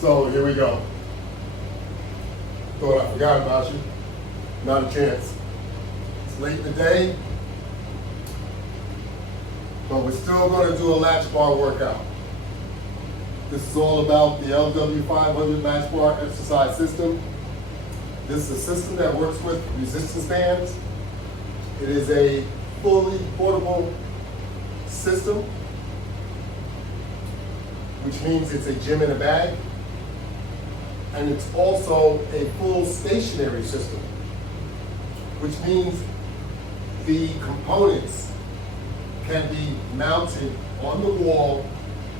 So here we go. Thought I forgot about you. Not a chance. It's late in the day, but we're still going to do a latch bar workout. This is all about the LW500 latch bar exercise system. This is a system that works with resistance bands. It is a fully portable system, which means it's a gym in a bag. And it's also a full stationary system, which means the components can be mounted on the wall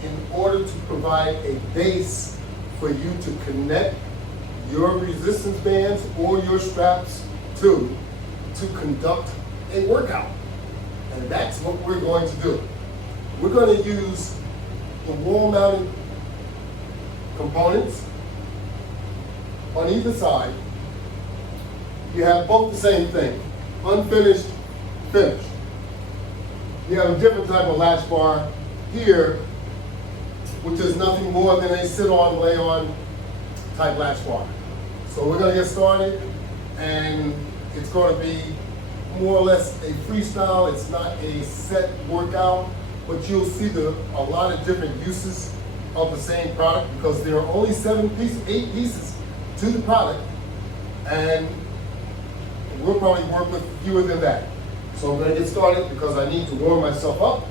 in order to provide a base for you to connect your resistance bands or your straps to conduct a workout. And that's what we're going to do. We're going to use the wall-mounted components on either side. You have both the same thing, unfinished, finished. You have a different type of latch bar here, which is nothing more than a sit-on, lay-on type latch bar. So we're going to get started, and it's going to be more or less a freestyle. It's not a set workout, but you'll see a lot of different uses of the same product because there are only 8 pieces to the product, and we'll probably work with fewer than that. So I'm going to get started because I need to warm myself up.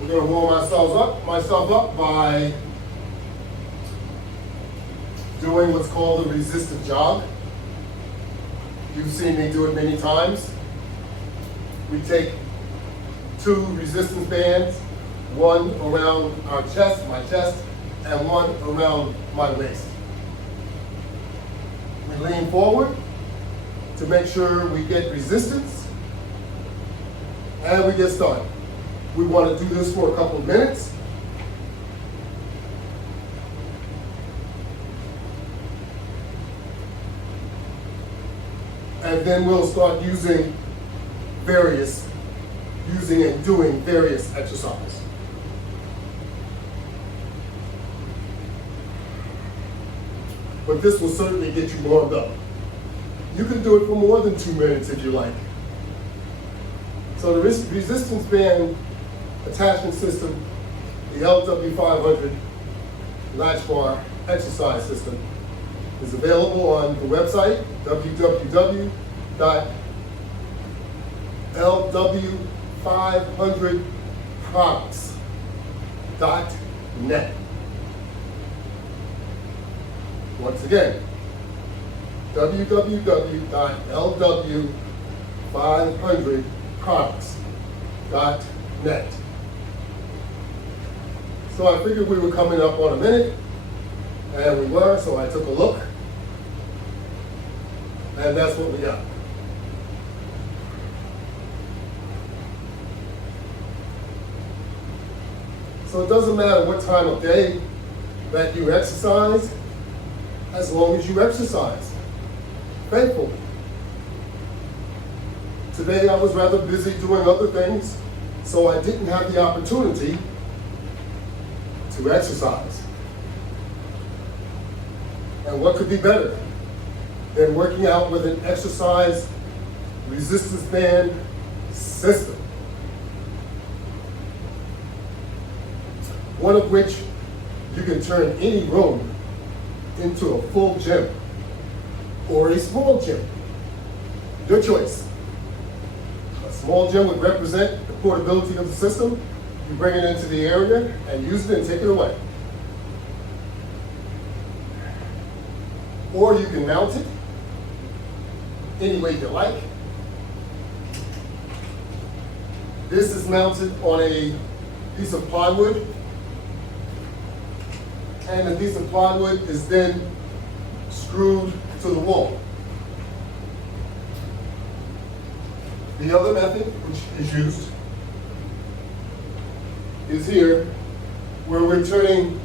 We're going to warm myself up by doing what's called a resistive jog. You've seen me do it many times. We take 2 resistance bands, one around my chest, and one around my waist. We lean forward to make sure we get resistance, and we get started. We want to do this for a couple of minutes. And then we'll start using and doing various exercises. But this will certainly get you warmed up. You can do it for more than 2 minutes if you like. So the resistance band attachment system, the LW500 latch bar exercise system, is available on the website www.lw500products.net. Once again, www.lw500products.net. So I figured we were coming up on a minute, and we were, so I took a look, and that's what we got. So it doesn't matter what time of day that you exercise, as long as you exercise faithfully. Today I was rather busy doing other things, so I didn't have the opportunity to exercise. And what could be better than working out with an exercise resistance band system? One of which you can turn any room into a full gym or a small gym. Your choice. A small gym would represent the portability of the system. You bring it into the area and use it and take it away. Or you can mount it any way you like. This is mounted on a piece of plywood, and the piece of plywood is then screwed to the wall. The other method, which is used, is here, where we're turning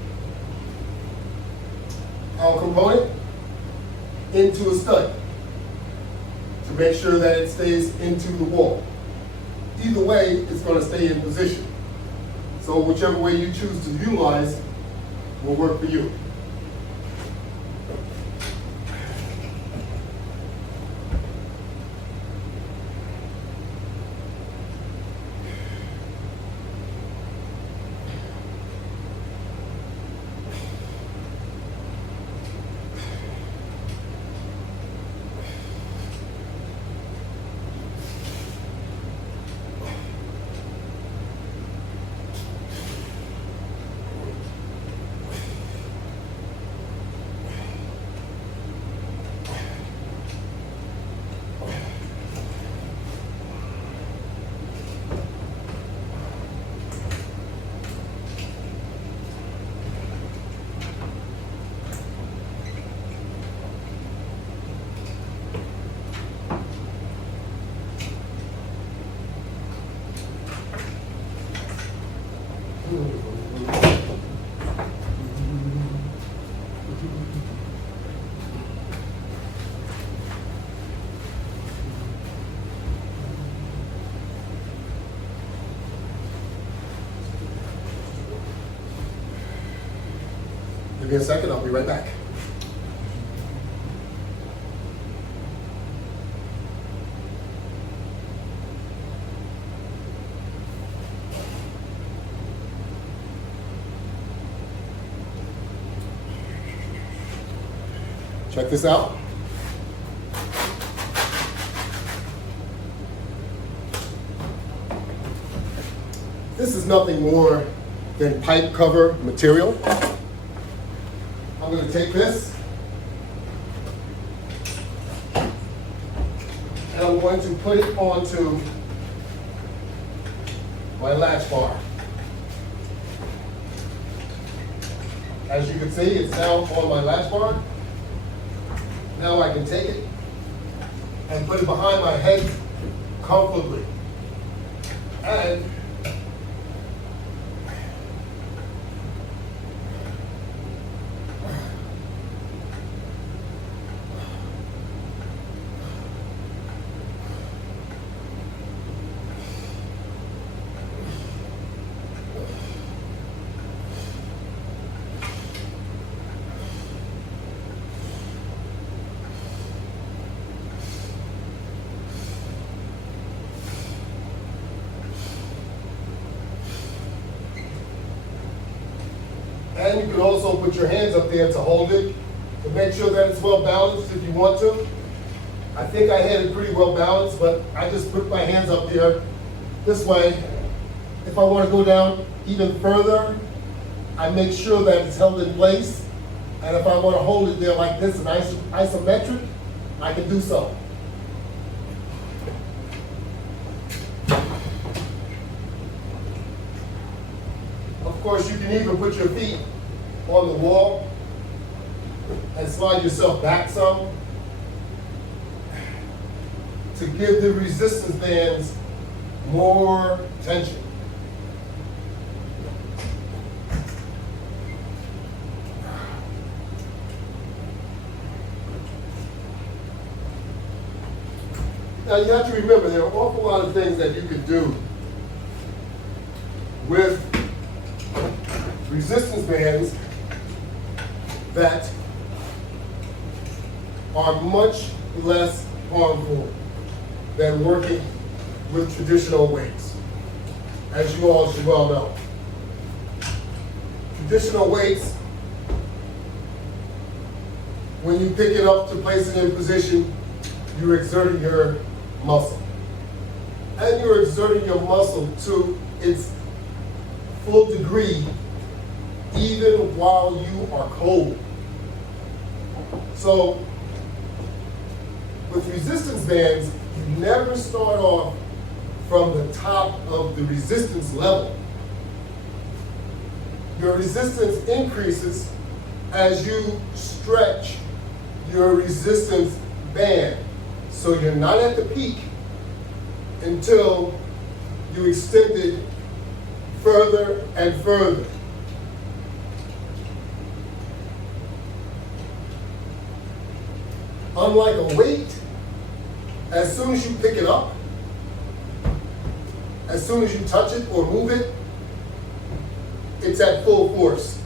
component into a stud to make sure that it stays into the wall. Either way, it's going to stay in position. So whichever way you choose to utilize will work for you. Give me a second, I'll be right back. Check this out. This is nothing more than pipe cover material. I'm going to take this and I'm going to put it onto my latch bar. As you can see, it's now on my latch bar. Now I can take it and put it behind my head comfortably. And And you can also put your hands up there to hold it, to make sure that it's well balanced if you want to. I think I had it pretty well balanced, but I just put my hands up there this way. If I want to go down even further, I make sure that it's held in place. And if I want to hold it there like this, and isometric, I can do so. Of course, you can even put your feet on the wall and slide yourself back some to give the resistance bands more tension. Now you have to remember there are an awful lot of things that you can do with resistance bands that are much less harmful than working with traditional weights, as you all should well know. Traditional weights, when you pick it up to place it in position, you're exerting your muscle. And you're exerting your muscle to its full degree even while you are cold. So with resistance bands, you never start off from the top of the resistance level. Your resistance increases as you stretch your resistance band. So you're not at the peak until you extend it further and further. Unlike a weight, as soon as you pick it up, as soon as you touch it or move it, it's at full force,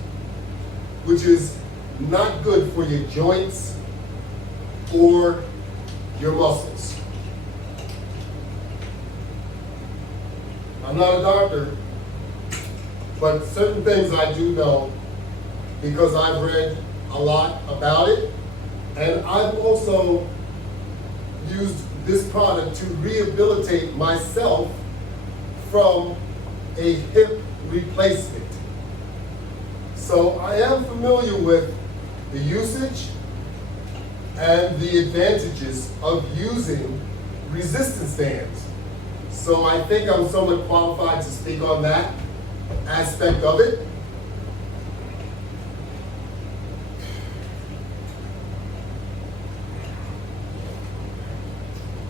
which is not good for your joints or your muscles. I'm not a doctor, but certain things I do know because I've read a lot about it, and I've also used this product to rehabilitate myself from a hip replacement. So I am familiar with the usage and the advantages of using resistance bands. So I think I'm somewhat qualified to speak on that aspect of it.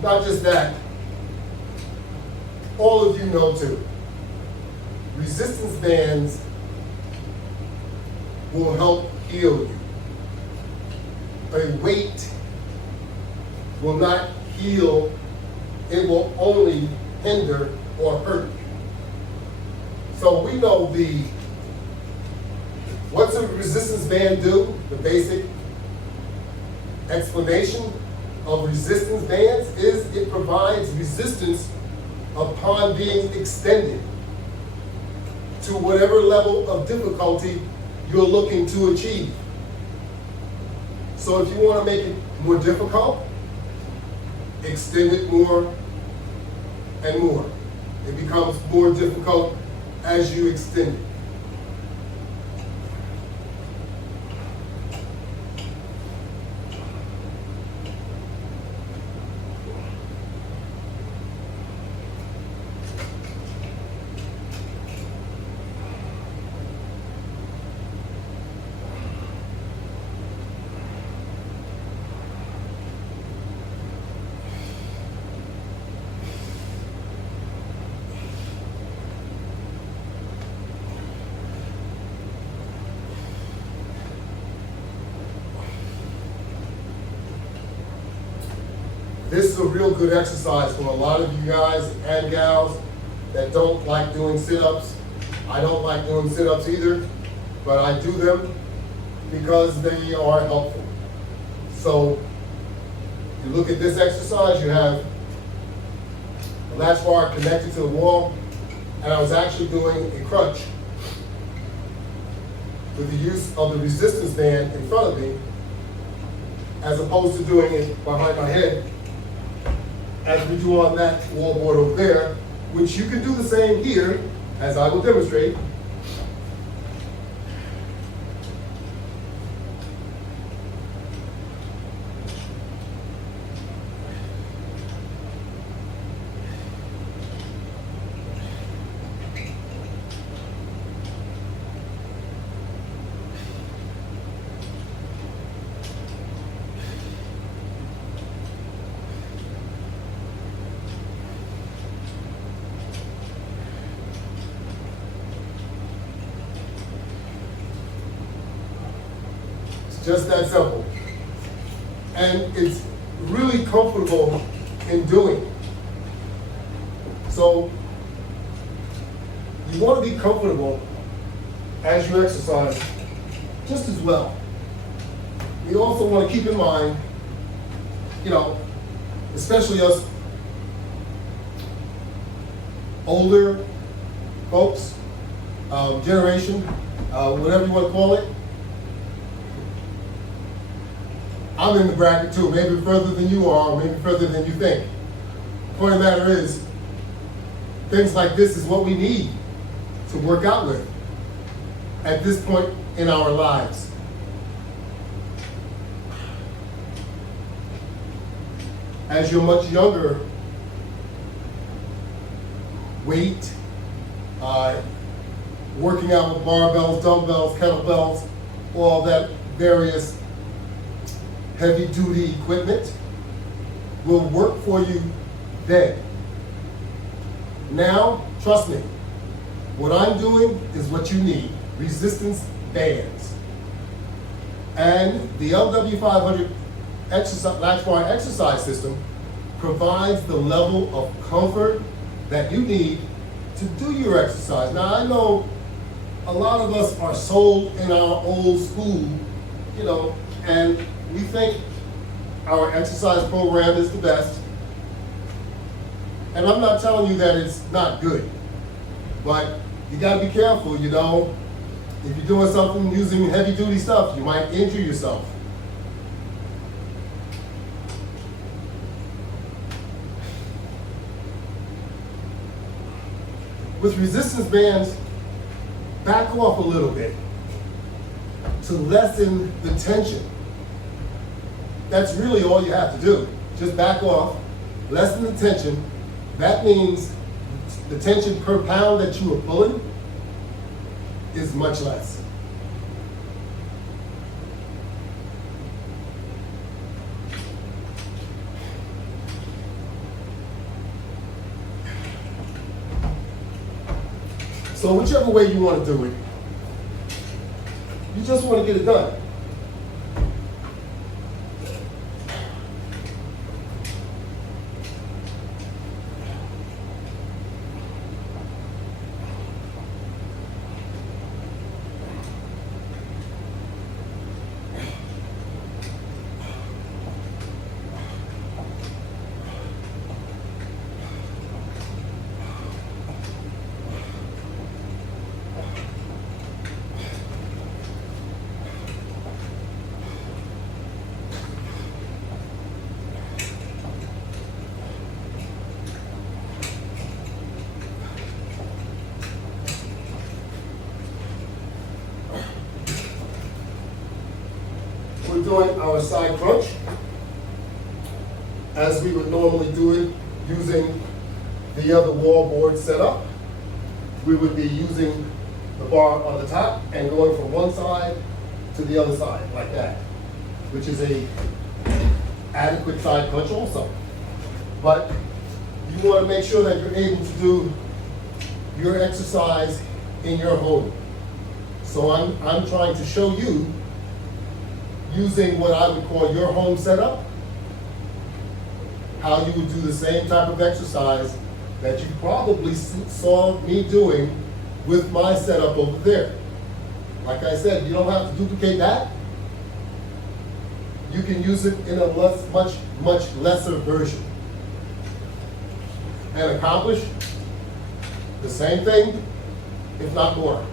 Not just that, all of you know too, resistance bands will help heal you. A weight will not heal, it will only hinder or hurt you. So we know what's a resistance band do? The basic explanation of resistance bands is it provides resistance upon being extended to whatever level of difficulty you're looking to achieve. So if you want to make it more difficult, extend it more and more. It becomes more difficult as you extend it. This is a real good exercise for a lot of you guys and gals that don't like doing sit-ups. I don't like doing sit-ups either, but I do them because they are helpful. So you look at this exercise, you have a latch bar connected to the wall, and I was actually doing a crunch with the use of the resistance band in front of me, as opposed to doing it behind my head, as we do on that wall board over there, which you can do the same here, as I will demonstrate. Just that simple. And it's really comfortable in doing. So you want to be comfortable as you exercise just as well. You also want to keep in mind, especially us older folks, generation, whatever you want to call it. I'm in the bracket too, maybe further than you are, maybe further than you think. The point of the matter is, things like this is what we need to work out with at this point in our lives. As you're much younger, weight, working out with barbells, dumbbells, kettlebells, all that various heavy-duty equipment will work for you then. Now, trust me, what I'm doing is what you need, resistance bands. And the LW500 Latchbar exercise system provides the level of comfort that you need to do your exercise. Now, I know a lot of us are sold in our old school, and we think our exercise program is the best. And I'm not telling you that it's not good, but you gotta be careful, If you're doing something using heavy duty stuff, you might injure yourself. With resistance bands, back off a little bit to lessen the tension. That's really all you have to do. Just back off, lessen the tension. That means the tension per pound that you are pulling is much less. So whichever way you want to do it, you just want to get it done. We're doing our side crunch as we would normally do it using the other wall board setup. We would be using the bar on the top and going from one side to the other side like that, which is a adequate side crunch also. But you want to make sure that you're able to do your exercise in your home. So I'm trying to show you using what I would call your home setup, how you would do the same type of exercise that you probably saw me doing with my setup over there. Like I said, you don't have to duplicate that. You can use it in a much lesser version and accomplish the same thing, if not more.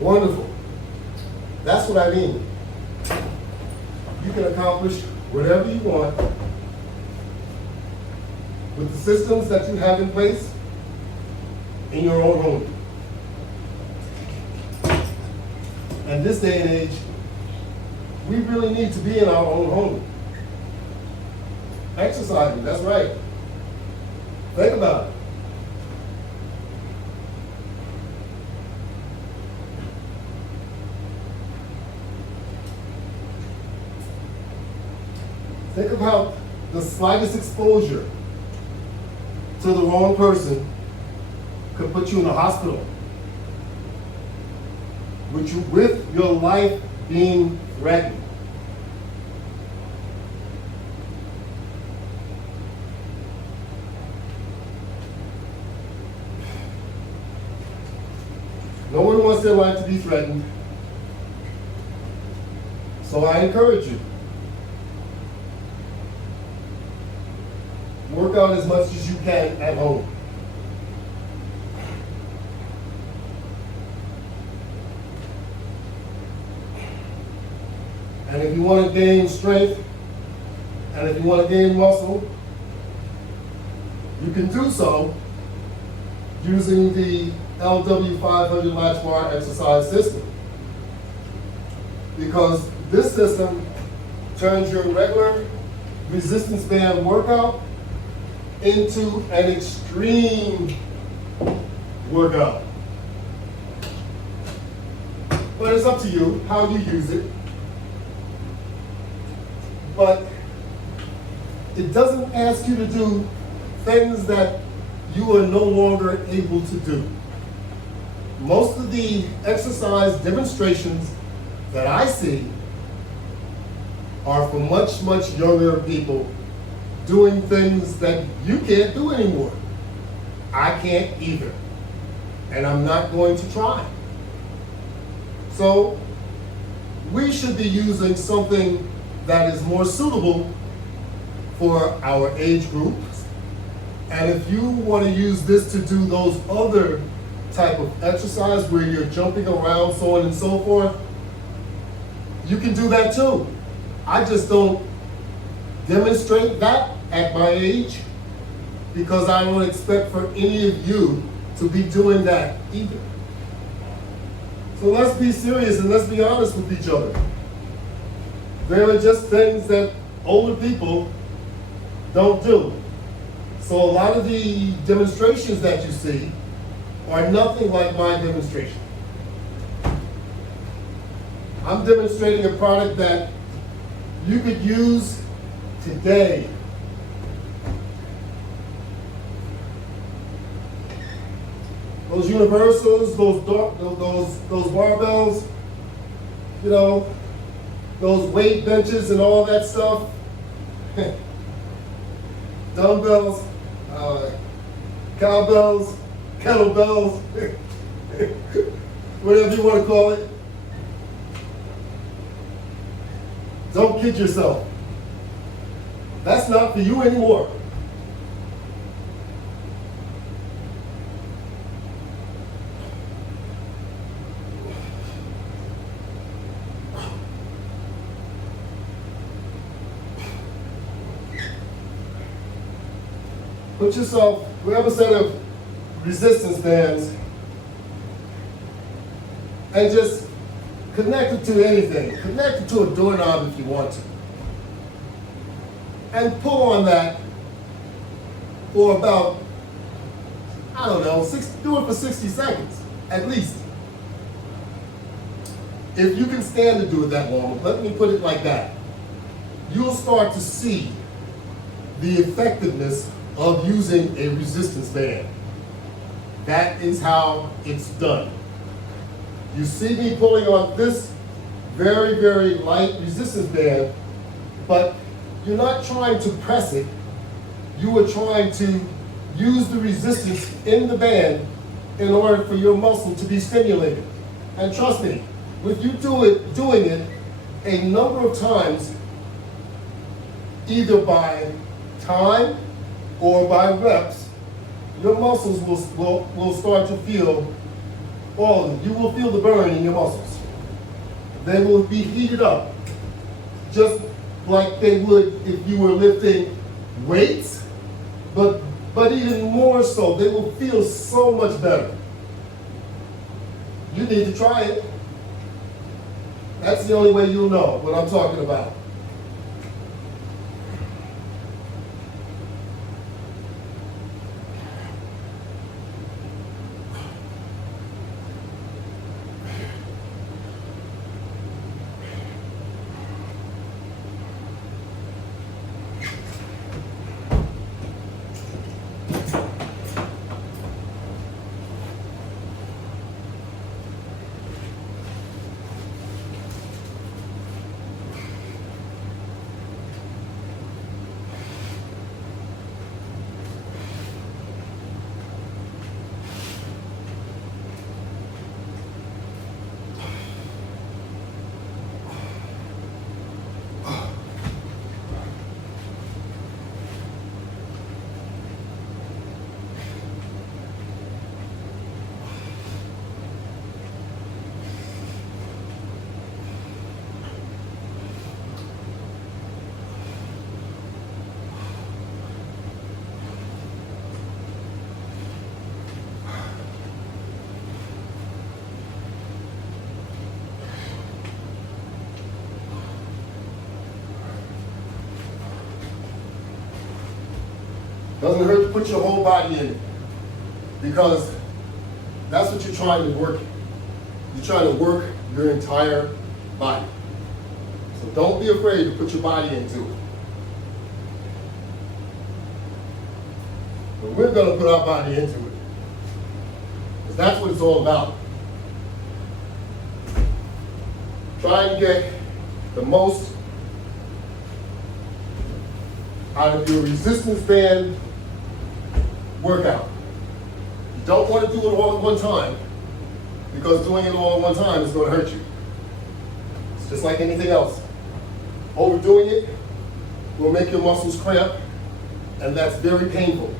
Wonderful. That's what I mean. You can accomplish whatever you want with the systems that you have in place in your own home. And this day and age, we really need to be in our own home. Exercising, that's right. Think about it. Think about the slightest exposure to the wrong person could put you in the hospital, with your life being threatened. No one wants their life to be threatened, so I encourage you. Work out as much as you can at home. And if you want to gain strength, And if you want to gain muscle, you can do so using the LW500 Latchbar exercise system. Because this system turns your regular resistance band workout into an extreme workout. But it's up to you how you use it. But it doesn't ask you to do things that you are no longer able to do. Most of the exercise demonstrations that I see are for much, much younger people doing things that you can't do anymore. I can't either. And I'm not going to try. So we should be using something that is more suitable for our age groups. And if you want to use this to do those other type of exercise where you're jumping around, so on and so forth, you can do that too. I just don't demonstrate that at my age because I don't expect for any of you to be doing that either. So let's be serious and let's be honest with each other. There are just things that older people don't do. So a lot of the demonstrations that you see are nothing like my demonstration. I'm demonstrating a product that you could use today. Those universals, those barbells, you know, those weight benches and all that stuff, dumbbells, cowbells, kettlebells, whatever you want to call it. Don't kid yourself. That's not for you anymore. Put yourself, grab a set of resistance bands and just connect it to anything. Connect it to a doorknob if you want to. And pull on that for about, I don't know, do it for 60 seconds, at least. If you can stand to do it that long, let me put it like that. You'll start to see the effectiveness of using a resistance band. That is how it's done. You see me pulling on this very, very light resistance band, but you're not trying to press it. You are trying to use the resistance in the band in order for your muscle to be stimulated. And trust me, with you doing it a number of times, either by time or by reps, your muscles will start to feel all of them. You will feel the burn in your muscles. They will be heated up, just like they would if you were lifting weights, but even more so, they will feel so much better. You need to try it. That's the only way you'll know what I'm talking about. Doesn't hurt to put your whole body in it, because that's what you're trying to work. You're trying to work your entire body. So don't be afraid to put your body into it. But we're going to put our body into it, because that's what it's all about. Trying to get the most out of your resistance band workout. You don't want to do it all at one time, because doing it all at one time is going to hurt you. It's just like anything else. Overdoing it will make your muscles cramp, and that's very painful.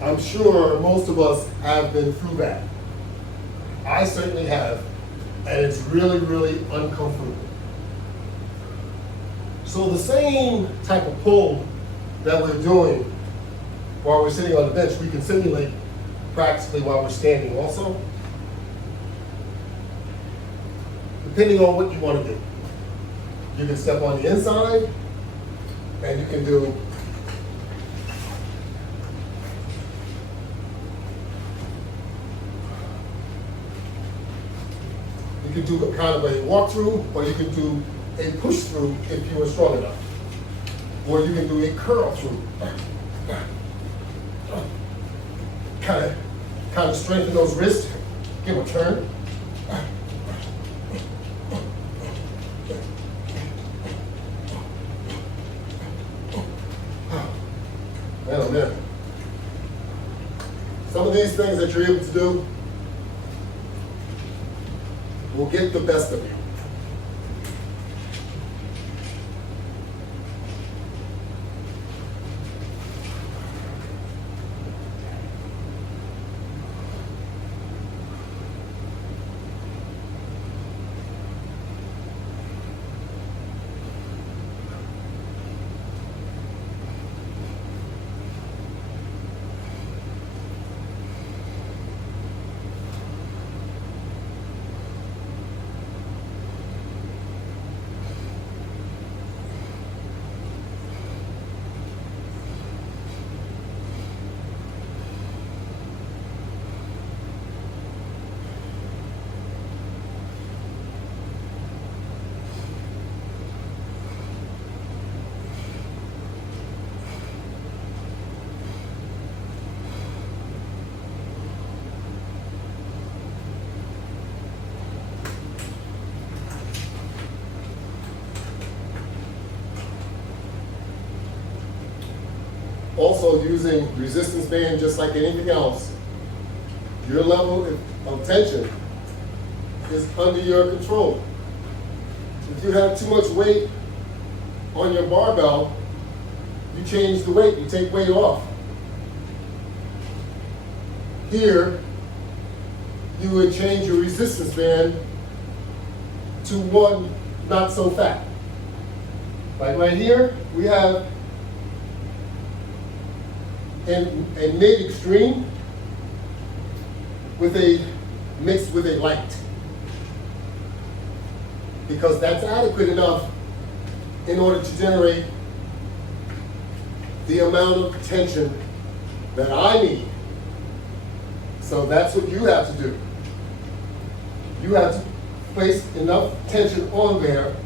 I'm sure most of us have been through that. I certainly have, and it's really, really uncomfortable. So the same type of pull that we're doing while we're sitting on the bench, we can simulate practically while we're standing also, depending on what you want to do. You can step on the inside, and you can do a kind of a walkthrough, or you can do a push through if you are strong enough, or you can do a curl through. Kind of strengthen those wrists, give a turn. Man, oh man. Some of these things that you're able to do will get the best of you. Also, using resistance band just like anything else, your level of tension is under your control. If you have too much weight on your barbell, you change the weight, you take weight off. Here, you would change your resistance band to one not so fat. Like right here, we have a mid extreme mixed with a light, because that's adequate enough in order to generate the amount of tension that I need. So that's what you have to do. You have to place enough tension on there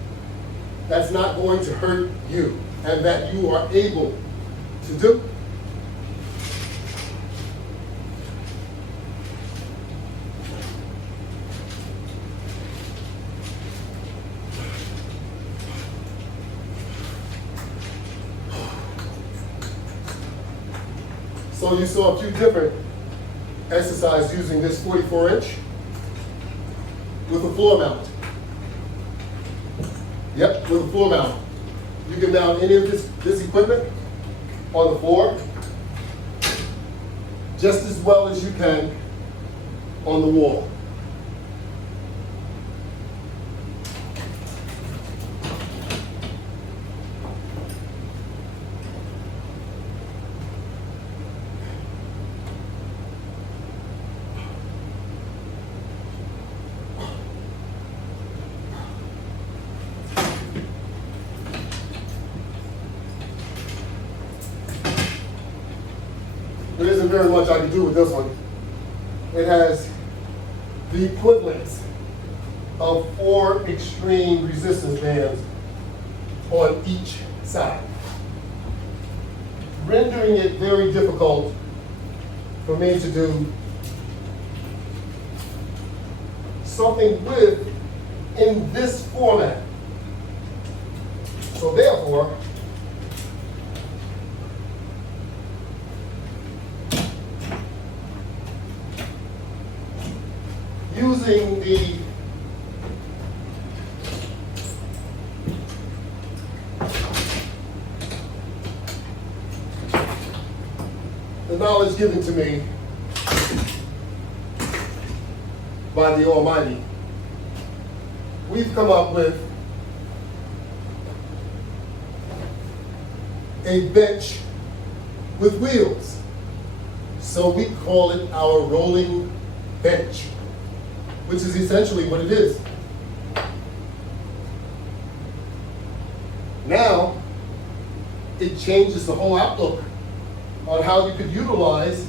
that's not going to hurt you, and that you are able to do. So you saw a few different exercises using this 44-inch with a floor mount. Yep, with a floor mount. You can mount any of this equipment on the floor just as well as you can on the wall. very much I can do with this one. It has the equivalence of 4 extreme resistance bands on each side, rendering it very difficult for me to do something with in this format. So therefore, using the knowledge given to me by the Almighty, we've come up with a bench with wheels. So we call it our rolling bench, which is essentially what it is. Now, it changes the whole outlook on how you could utilize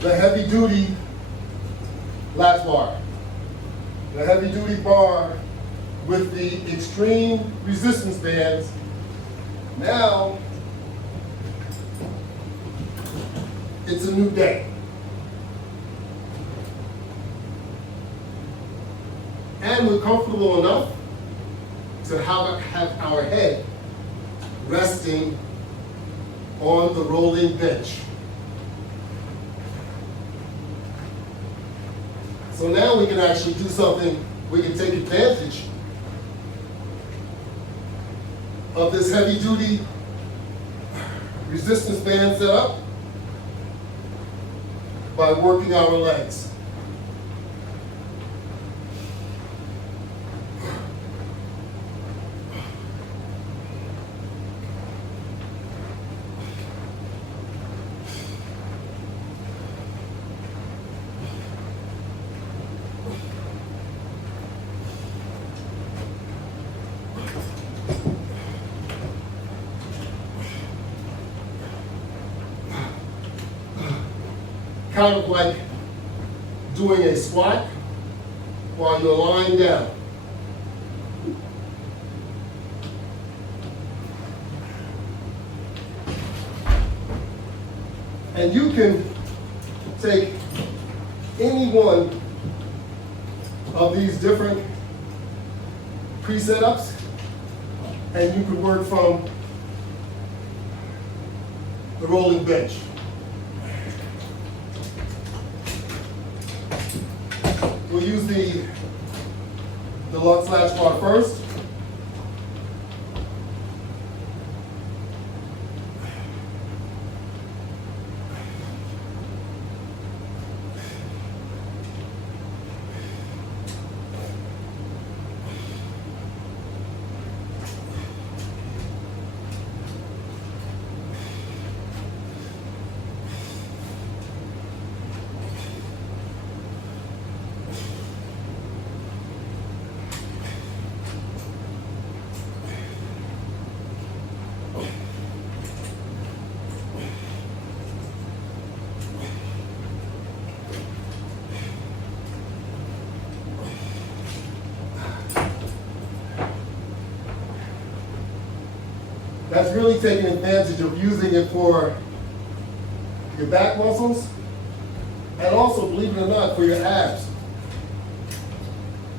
the heavy-duty latch bar. The heavy-duty bar with the extreme resistance bands. Now, it's a new day. And we're comfortable enough to have our head resting on the rolling bench. So now we can actually do something, we can take advantage of this heavy-duty resistance band setup by working our legs. Kind of like doing a squat while you're lying down. And you can take any one of these different pre-setups and you can work from the rolling bench. We'll use the deluxe latch bar first. That's really taking advantage of using it for your back muscles and also, believe it or not, for your abs.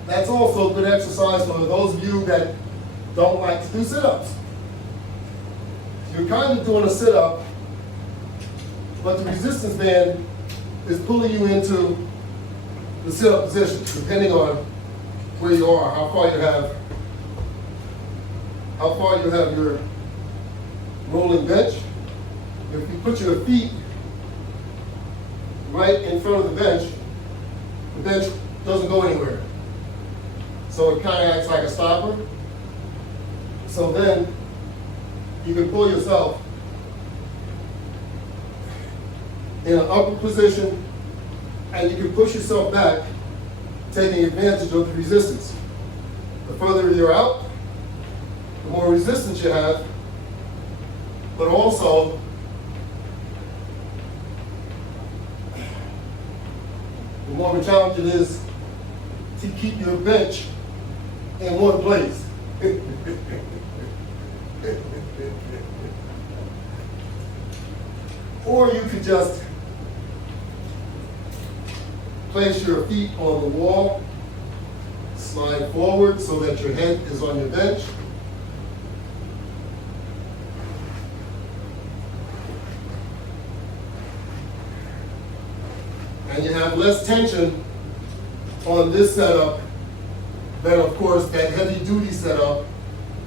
That's also a good exercise for those of you that don't like to do sit-ups. You're kind of doing a sit-up, but the resistance band is pulling you into the sit-up position, depending on where you are, how far you have your rolling bench. If you put your feet right in front of the bench doesn't go anywhere. So it kind of acts like a stopper. So then you can pull yourself in an upward position and you can push yourself back, taking advantage of the resistance. The further you're out, the more resistance you have, but also the more challenging it is to keep your bench in one place. Or you could just place your feet on the wall, slide forward so that your head is on your bench. And you have less tension on this setup than, of course, that heavy-duty setup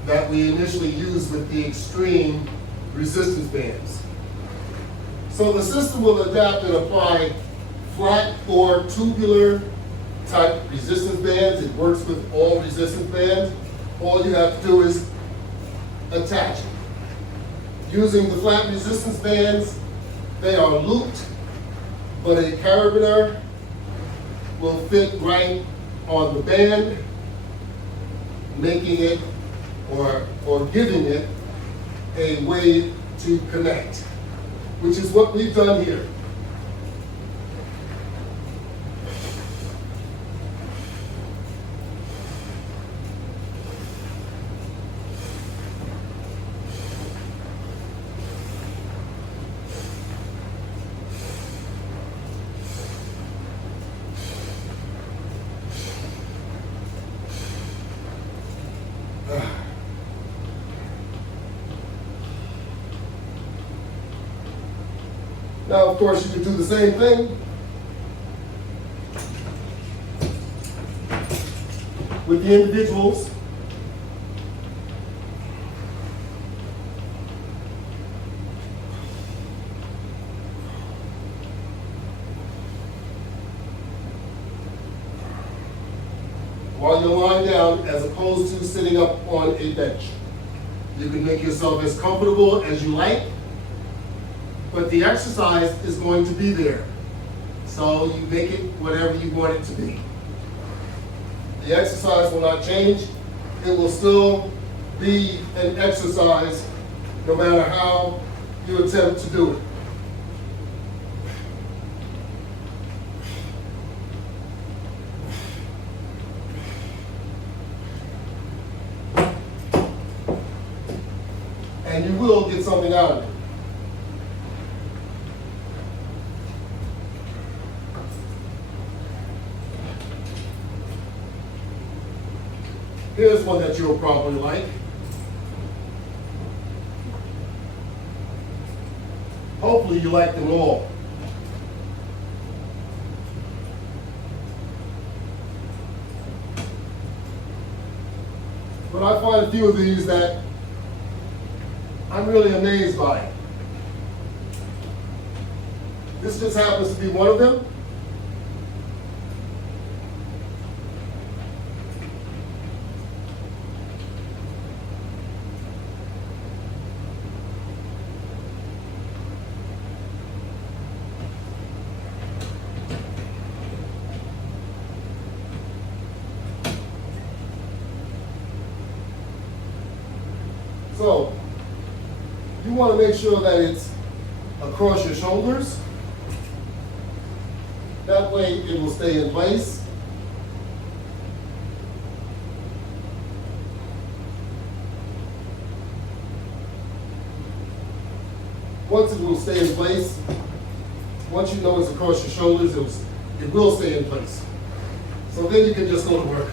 that we initially used with the extreme resistance bands. So the system will adapt and apply flat or tubular type resistance bands. It works with all resistance bands. All you have to do is attach it. Using the flat resistance bands, they are looped, but a carabiner will fit right on the band, making it or giving it a way to connect, which is what we've done here. Now, of course, you can do the same thing with the individuals. While you're lying down, as opposed to sitting up on a bench. You can make yourself as comfortable as you like, but the exercise is going to be there. So you make it whatever you want it to be. The exercise will not change. It will still be an exercise no matter how you attempt to do it. And you will get something out of it. Here's one that you'll probably like. Hopefully you like them all. But I find a few of these that I'm really amazed by. This just happens to be one of them. So, you want to make sure that it's across your shoulders. That way it will stay in place. Once it will stay in place, once you know it's across your shoulders, it will stay in place. So then you can just go to work.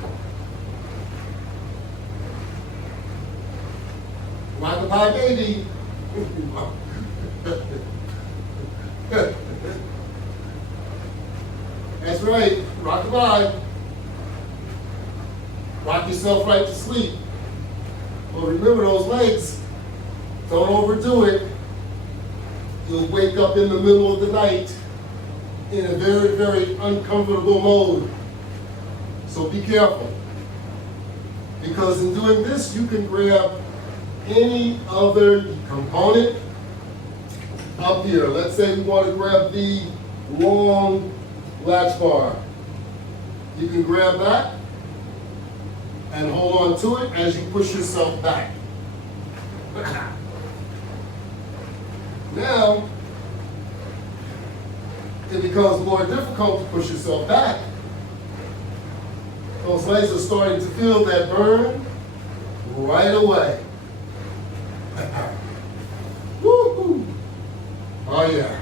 Rock-a-bye, baby. That's right, rock-a-bye. Rock yourself right to sleep. But remember those legs, don't overdo it. You'll wake up in the middle of the night in a very, very uncomfortable mode. So be careful. Because in doing this, you can grab any other component up here. Let's say we want to grab the long latch bar. You can grab that and hold on to it as you push yourself back. Now, it becomes more difficult to push yourself back. Those legs are starting to feel that burn right away. Woo-hoo. Oh yeah.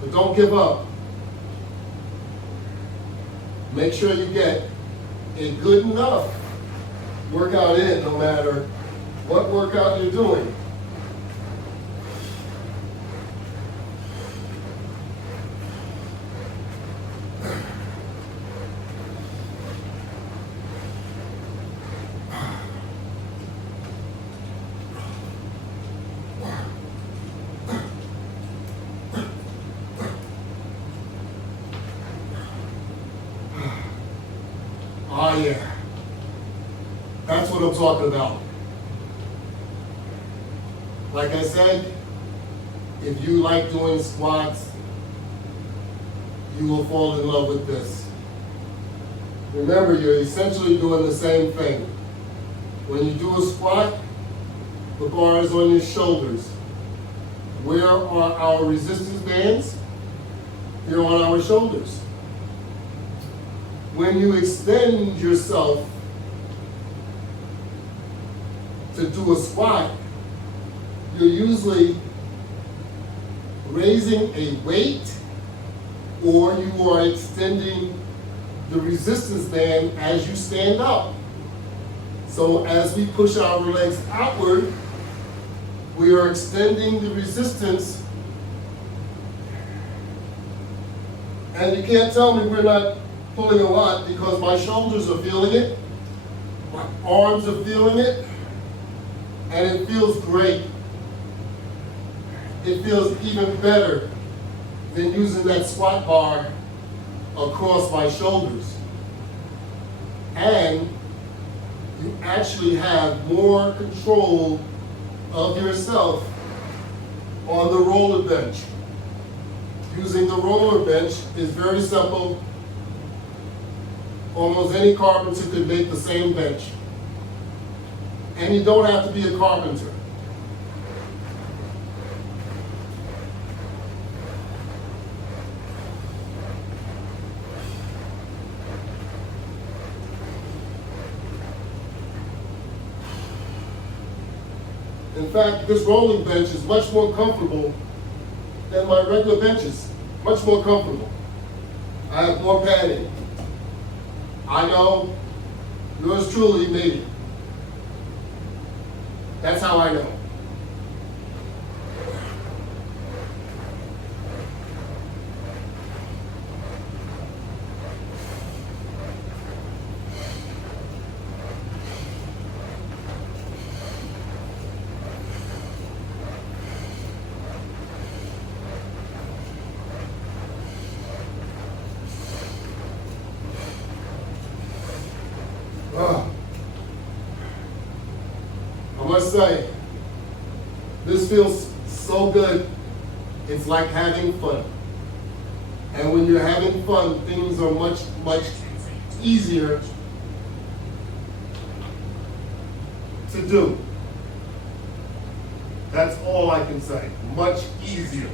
But don't give up. Make sure you get a good enough workout in, no matter what workout you're doing. Oh yeah, that's what I'm talking about. Like I said, if you like doing squats, you will fall in love with this. Remember, you're essentially doing the same thing. When you do a squat, the bar is on your shoulders. Where are our resistance bands? They're on our shoulders. When you extend yourself to do a squat, you're usually raising a weight, or you are extending the resistance band as you stand up. So as we push our legs outward, we are extending the resistance. And you can't tell me we're not pulling a lot, because my shoulders are feeling it, my arms are feeling it, and it feels great. It feels even better than using that squat bar across my shoulders. And you actually have more control of yourself on the roller bench. Using the roller bench is very simple. Almost any carpenter could make the same bench. And you don't have to be a carpenter. In fact, this rolling bench is much more comfortable than my regular benches. Much more comfortable. I have more padding. I know yours truly made it. That's how I know. I must say, this feels so good. It's like having fun. And when you're having fun, things are much, much easier to do. That's all I can say. Much easier.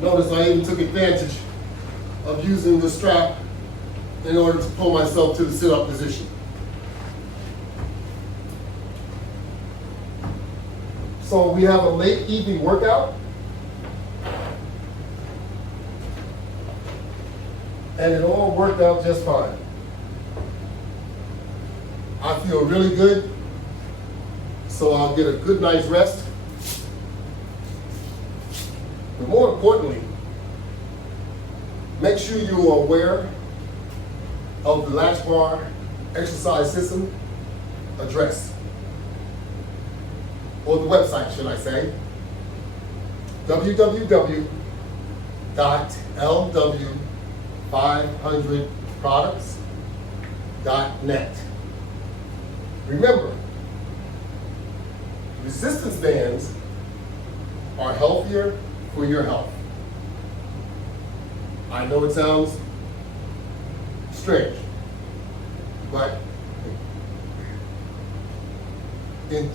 Notice I even took advantage of using the strap in order to pull myself to the sit-up position. So we have a late evening workout, and it all worked out just fine. I feel really good, so I'll get a good night's rest. But more importantly, make sure you are aware of the Latchbar exercise system address. or the website, should I say, www.lw500products.net. Remember, resistance bands are healthier for your health. I know it sounds strange, but in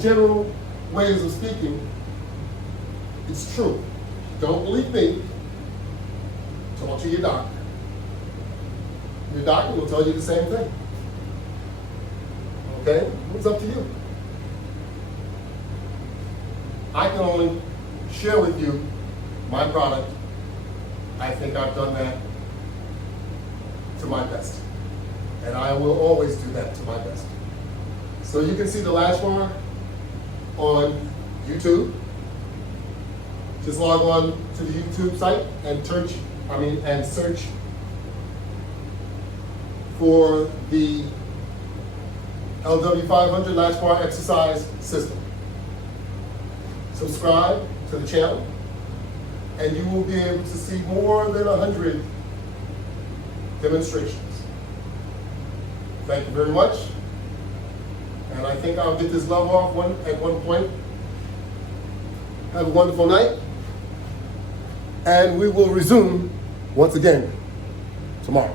general ways of speaking, it's true. Don't believe me, talk to your doctor. Your doctor will tell you the same thing. Okay? It's up to you. I can only share with you my product. I think I've done that to my best. And I will always do that to my best. So you can see the Latchbar on YouTube. Just log on to the YouTube site and search for the LW500 Latchbar exercise system. Subscribe to the channel, and you will be able to see more than 100 demonstrations. Thank you very much. And I think I'll get this level off at one point. Have a wonderful night. And we will resume once again tomorrow.